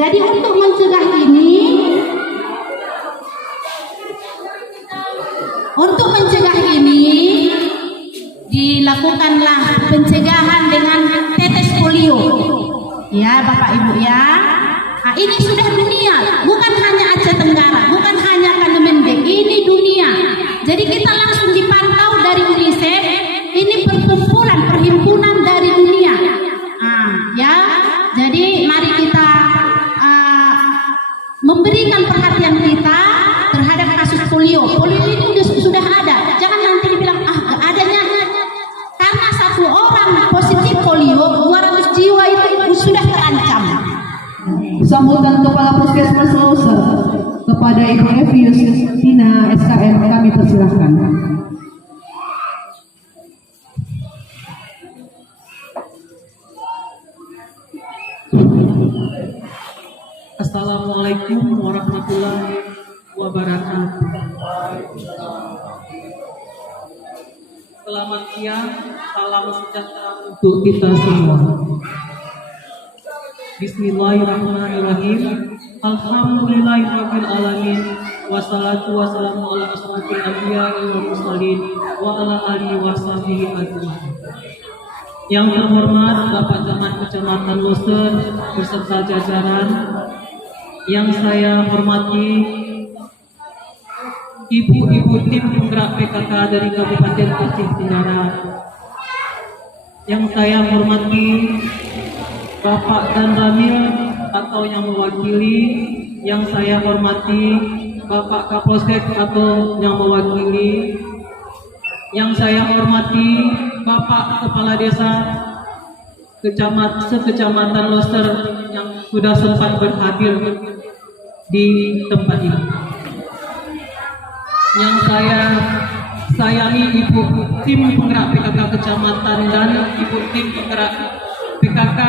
Jadi untuk mencegah ini dilakukanlah pencegahan dengan tetes polio. Ya Bapak Ibu ya. Nah, ini sudah dunia, bukan hanya Aceh Tenggara, bukan hanya Kanemendek, ini dunia. Jadi kita langsung dipantau dari UNICEF, ini perhimpunan dari dunia. Ya, jadi mari kita memberikan perhatian kita terhadap kasus polio. Polio itu sudah ada, jangan nanti dibilang adanya karena satu orang positif polio 200 jiwa itu sudah terancam. Sambutan Kepala Puskesmas Loser kepada Ibu Evi Yustina SKM kami persilahkan. Assalamualaikum warahmatullahi wabarakatuh. Selamat siang, salam sejahtera untuk kita semua. Bismillahirrahmanirrahim. Alhamdulillahirabbil alamin. Wassalatu wassalamu ala asyrofil anbiya'i wal mursalin wa ala alihi washabihi ajmain. Yang terhormat Bapak Camat Kecamatan Loser beserta jajaran, yang saya hormati ibu-ibu tim penggerak PKK dari Kabupaten Aceh Tenggara, yang saya hormati Bapak Dan Ramil atau yang mewakili, yang saya hormati Bapak Kapolsek atau yang mewakili, yang saya hormati Bapak Kepala Desa Sekecamatan Loser yang sudah sempat berhadir di tempat ini. Yang saya sayangi ibu tim penggerak PKK kecamatan dan ibu tim penggerak PKK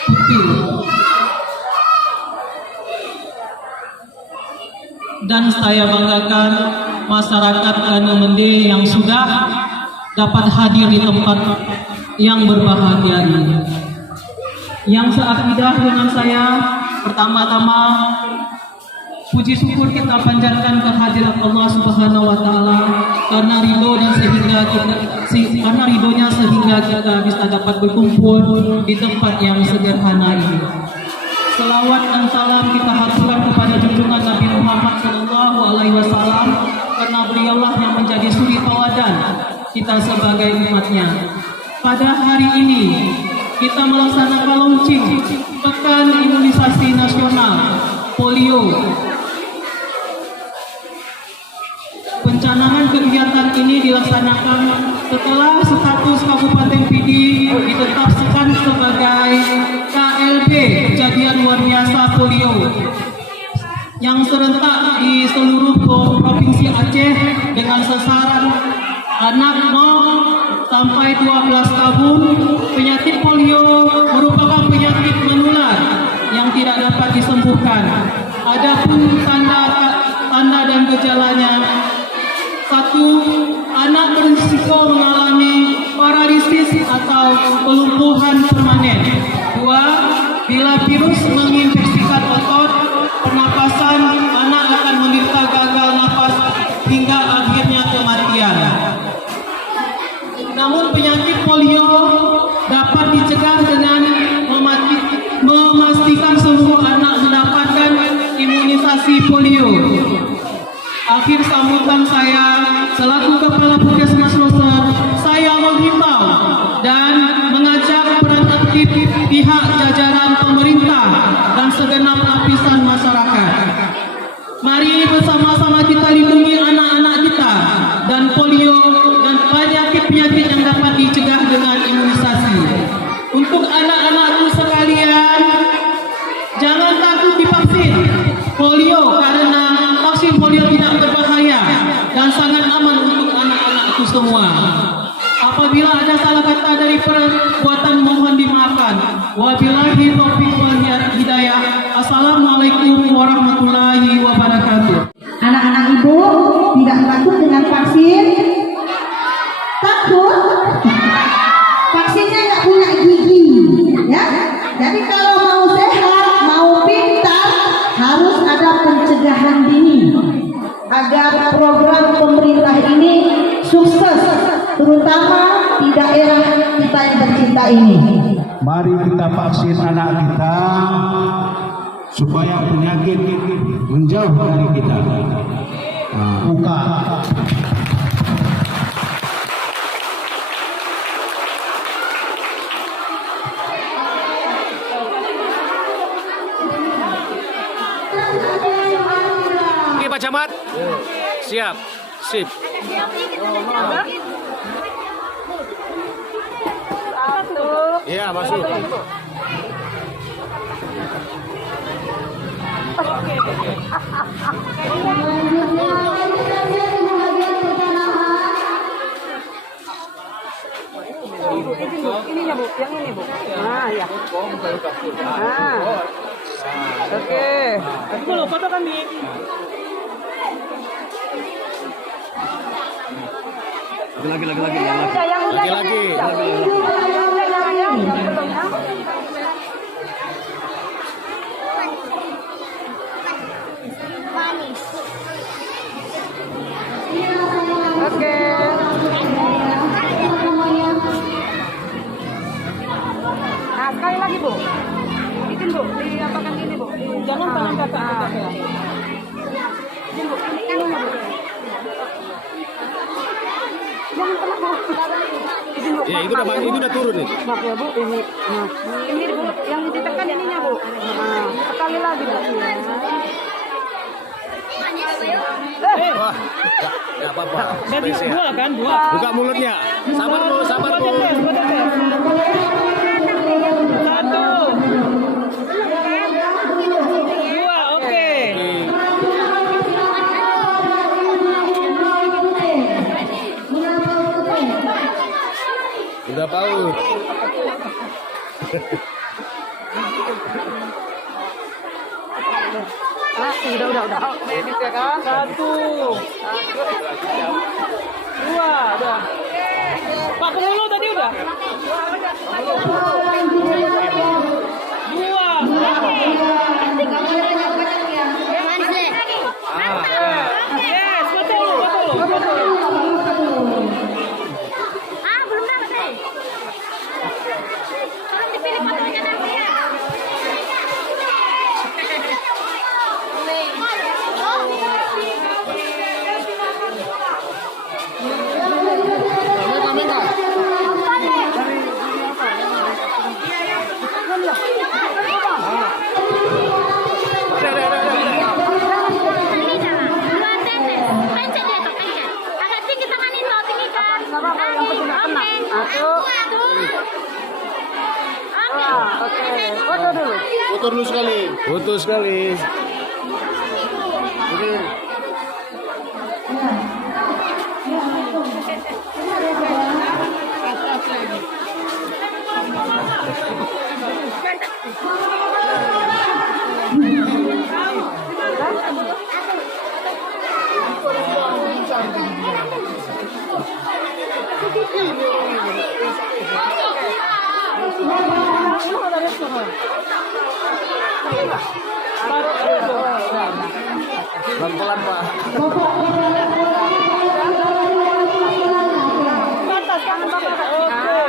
Putih. Dan saya banggakan masyarakat Kanemendek yang sudah dapat hadir di tempat yang berbahagia ini. Yang seakidah dengan saya, pertama-tama puji syukur kita panjatkan kehadirat Allah Subhanahu wa taala karena ridhonya sehingga kita bisa dapat berkumpul di tempat yang sederhana ini. Selawat dan salam kita haturkan kepada junjungan Nabi Muhammad SAW karena beliaulah yang menjadi suri tauladan kita sebagai umatnya. Pada hari ini kita melaksanakan launching Pekan Imunisasi Nasional Polio. Pencanangan kegiatan ini dilaksanakan setelah status Kabupaten Pidi ditetapkan sebagai KLB Kejadian Luar Biasa Polio yang serentak di seluruh Provinsi Aceh dengan sasaran anak 0 sampai 12 tahun. Penyakit polio merupakan penyakit menular yang tidak dapat disembuhkan. Adapun tanda dan gejalanya: 1. Anak berisiko mengalami paralisis atau kelumpuhan permanen. 2. Bila virus menginfeksikan otot pernapasan, anak akan menderita gagal nafas hingga akhirnya kematian. Namun penyakit polio dapat dicegah dengan memastikan seluruh anak mendapatkan imunisasi polio. Akhir sambutan saya selaku Kepala Puskesmas Loser, saya menghimbau dan mengajak peran aktif pihak jajaran pemerintah dan segenap lapisan masyarakat. Mari bersama-sama kita lindungi anak-anak kita dan polio dan penyakit-penyakit yang dapat dicegah dengan imunisasi. Untuk anak-anakku sekalian, jangan takut divaksin polio karena vaksin polio tidak berbahaya dan sangat aman untuk anak-anakku semua. Apabila ada salah kata dari perbuatan mohon dimaafkan. Wabillahi taufiq wal hidayah. Assalamualaikum warahmatullahi wabarakatuh. Anak-anak ibu tidak takut dengan vaksin? Takut? Vaksinnya nggak punya gigi, ya. Jadi kalau mau sehat, program pemerintah ini sukses, terutama di daerah kita yang tercinta ini. Mari kita vaksin anak kita supaya penyakit menjauh dari kita. Buka. Oke Pak Camat, siap, sip. Iya masuk. Ininya Bu, yang ini Bu. Nah, ya. Nah. Oke. Dulu foto kami. Lagi. Yang udah Lagi. yang fotonya. Oke. Nah, sekali lagi Bu. Bikin Bu, diapakan ini Bu. Jangan tangan kakak. Bikin Bu, ini Bu. Jangan pernah Bu. Bikin Bu. Ya itu udah turun nih. Maaf ya Bu, ini. Nah, ini Bu, yang ditekan ininya Bu. Nah, sekali lagi Bu. Wah, nggak apa-apa. Berarti Spesial. dua kan, dua. Buka mulutnya. Sabar Bu. Dua tetes. Satu. Dua, oke. Udah paut. Ah, udah. Oke, bisa kan? Satu. Dua, udah. Pak Pemulu tadi udah. Dua. Yes, betul. Belum dapat nih. Tolong dipilih fotonya nanti ya. Dua tetes. Pencet dia tuh, pencet. Agak tinggi tangan itu, tinggikan. Satu. Oke. Foto dulu. Foto sekali. Pelan-pelan Pak. Atas tangan Bapak. Oke.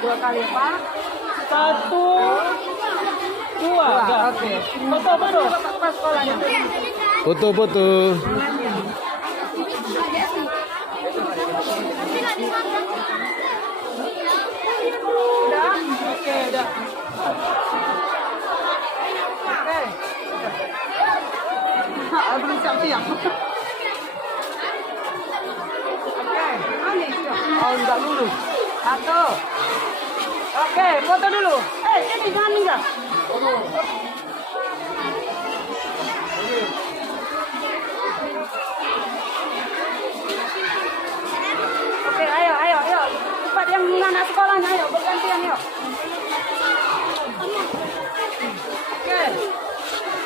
Dua kali Pak. Satu. Dua. Udah. Oke. Foto. Pas sekolahnya. Foto. Udah. Oke, udah. Oke. Belum siap-siap. Oke. Oh, enggak lulus. Satu. Oke, foto dulu. Ini jangan tinggal. Oke, ayo. Cepat yang anak sekolahnya, ayo bergantian yuk. Oke.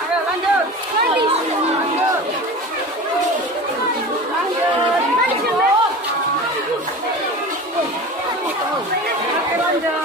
Ayo lanjut. Lanjut. Oke, lanjut.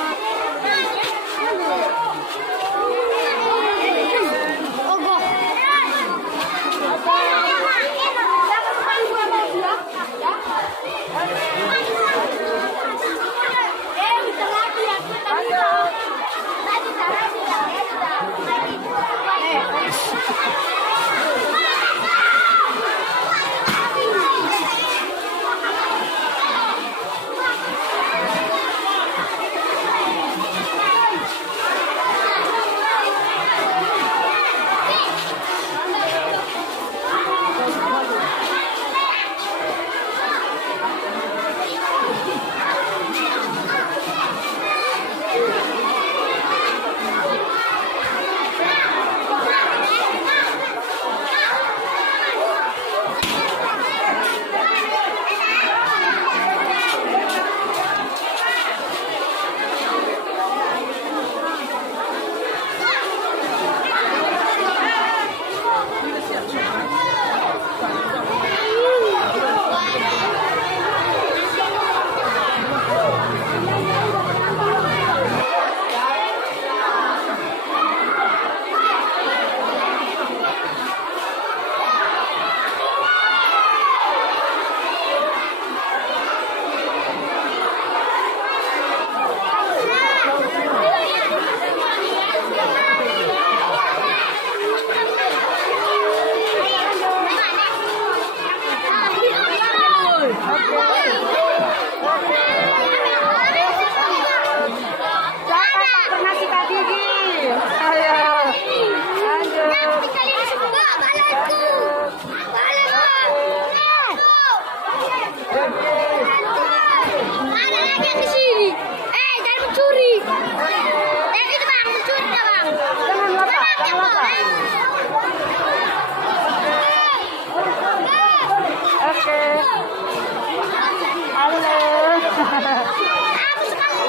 Aku sekali.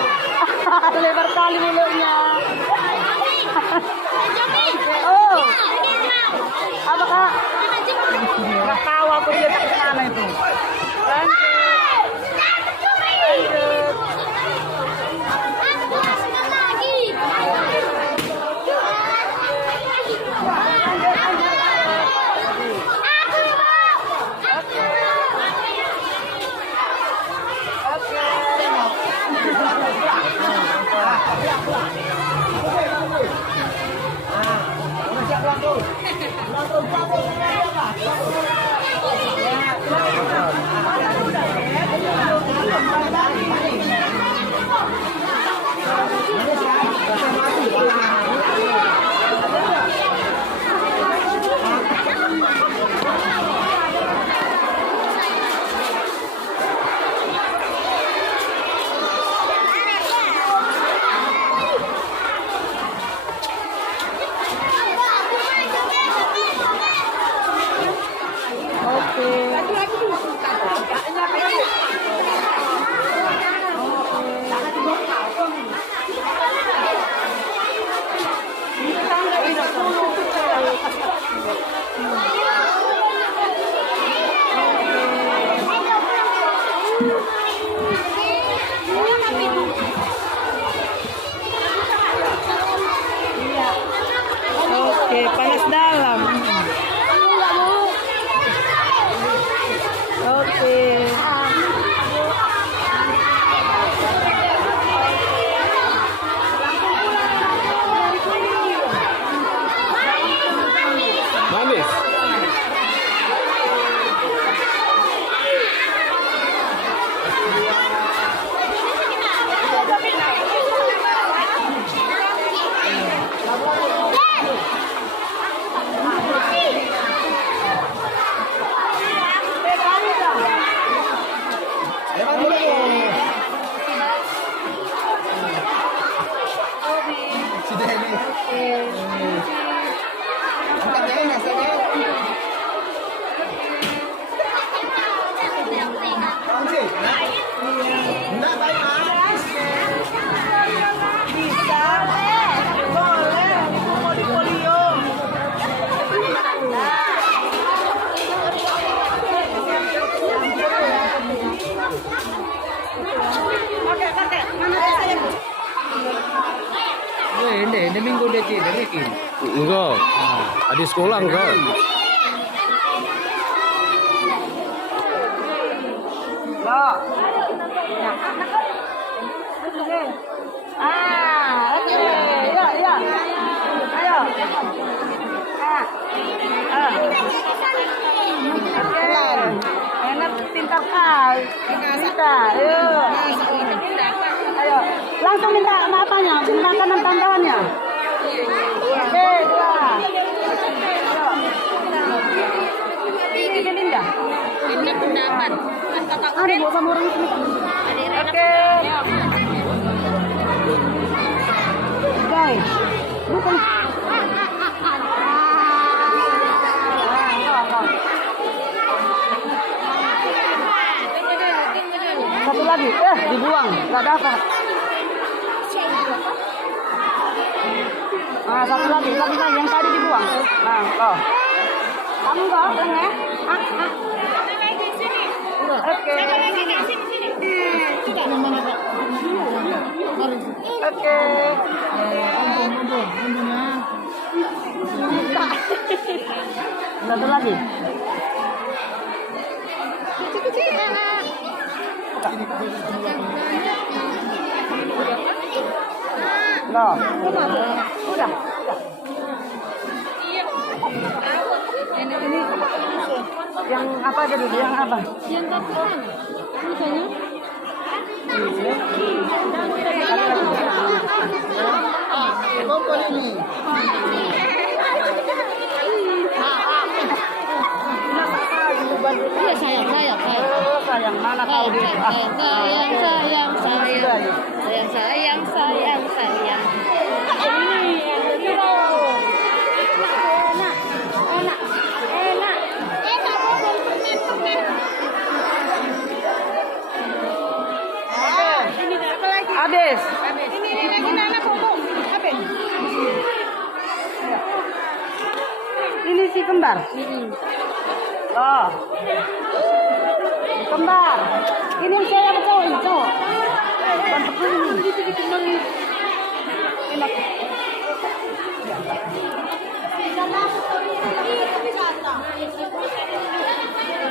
Lebar kali mulutnya. Jomi. Oh, Ini mau. apa kak? Mana jemput? Nggak tahu aku dia tak kemana itu. Lanjut. Oke, panas dalam. Oke. Manis. Ini minggu dia cilik. Enggak. Adik sekolah enggak. Oke. Ya. Ayo. Oke. Enak pintar kali. Kita, yuk. Ayo, langsung minta apanya? Makanan tambahannya. Oke, 2. Ini Linda. Ini pendapat. Ada bawa sama orang sini. Oke. Guys, bukan. Satu lagi, dibuang, nggak dapat. Satu lagi, yang tadi dibuang. Loh. Kamu nggak ada ya? Oke. Oke. Satu lagi. Loh. Udah. Ini yang apa aja dulu? Yang apa? Yang kapan? Misalnya? Iya sayang. Sayang mana kau dia? Sayang. Enak. Habis. Ini lagi anak kok. Habis. Ini si kembar. Oh. Kembar. Ini saya cowok, ini cowok. Bantu ini. Enak.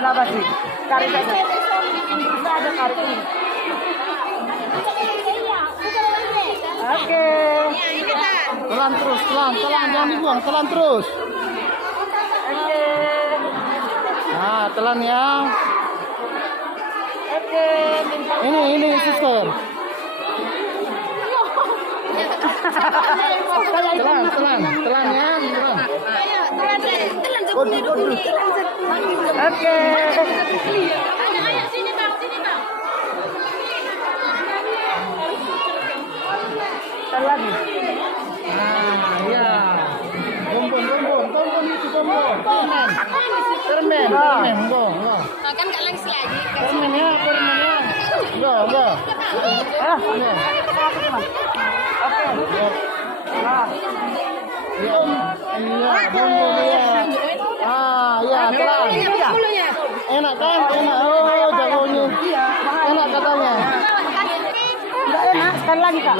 Berapa sih? Kari saja. Bisa ada kari ini. Oke. Telan terus, telan, jangan dibuang, telan terus. Oke. Nah, telan ya. Oke. Ini suster. Telan ya, telan. Oke. Ayo sini bang, sini bang. Telan. Ya. Bombon itu bombon. Permen, enggak. Makan nggak langsung lagi. Permen ya. Enggak. Ah, oke. Nah. Iya, bombon ya. Ya, telan. Enak kan? Enak. Oh, jagonya. Enak katanya. Enggak enak, sekali lagi, Kak.